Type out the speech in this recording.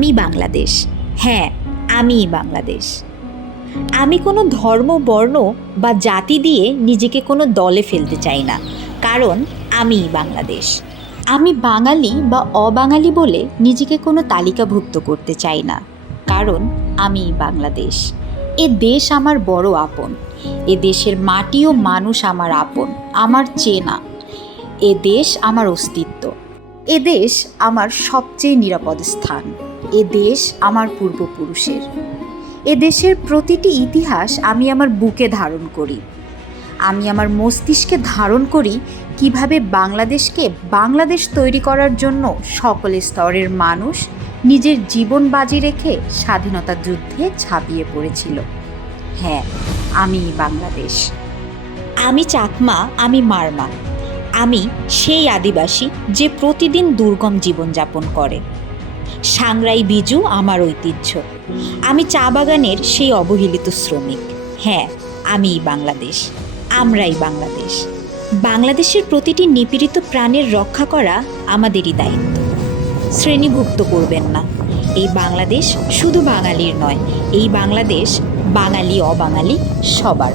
আমি বাংলাদেশ। হ্যাঁ, আমিই বাংলাদেশ। আমি কোনো ধর্ম, বর্ণ বা জাতি দিয়ে নিজেকে কোনো দলে ফেলতে চাই না, কারণ আমিই বাংলাদেশ। আমি বাঙালি বা অবাঙালি বলে নিজেকে কোনো তালিকাভুক্ত করতে চাই না, কারণ আমিই বাংলাদেশ। এ দেশ আমার বড় আপন। এ দেশের মাটি ও মানুষ আমার আপন, আমার চেনা। এ দেশ আমার অস্তিত্ব। এ দেশ আমার সবচেয়ে নিরাপদ স্থান। এ দেশ আমার পূর্বপুরুষের। এ দেশের প্রতিটি ইতিহাস আমি আমার বুকে ধারণ করি। আমি আমার মস্তিষ্কে ধারণ করি কিভাবে বাংলাদেশকে বাংলাদেশ তৈরি করার জন্য সকল স্তরের মানুষ নিজের জীবন বাজি রেখে স্বাধীনতা যুদ্ধে ঝাঁপিয়ে পড়েছিল। হ্যাঁ, আমিই বাংলাদেশ। আমি চাকমা, আমি মারমা। আমি সেই আদিবাসী যে প্রতিদিন দুর্গম জীবনযাপন করে। সাংরাই বিজু আমার ঐতিহ্য। আমি চা বাগানের সেই অবহেলিত শ্রমিক। হ্যাঁ, আমিই বাংলাদেশ, আমরাই বাংলাদেশ। বাংলাদেশের প্রতিটি নিপীড়িত প্রাণের রক্ষা করা আমাদেরই দায়িত্ব। শ্রেণীভুক্ত করবেন না। এই বাংলাদেশ শুধু বাঙালির নয়, এই বাংলাদেশ বাঙালি অবাঙালি সবার।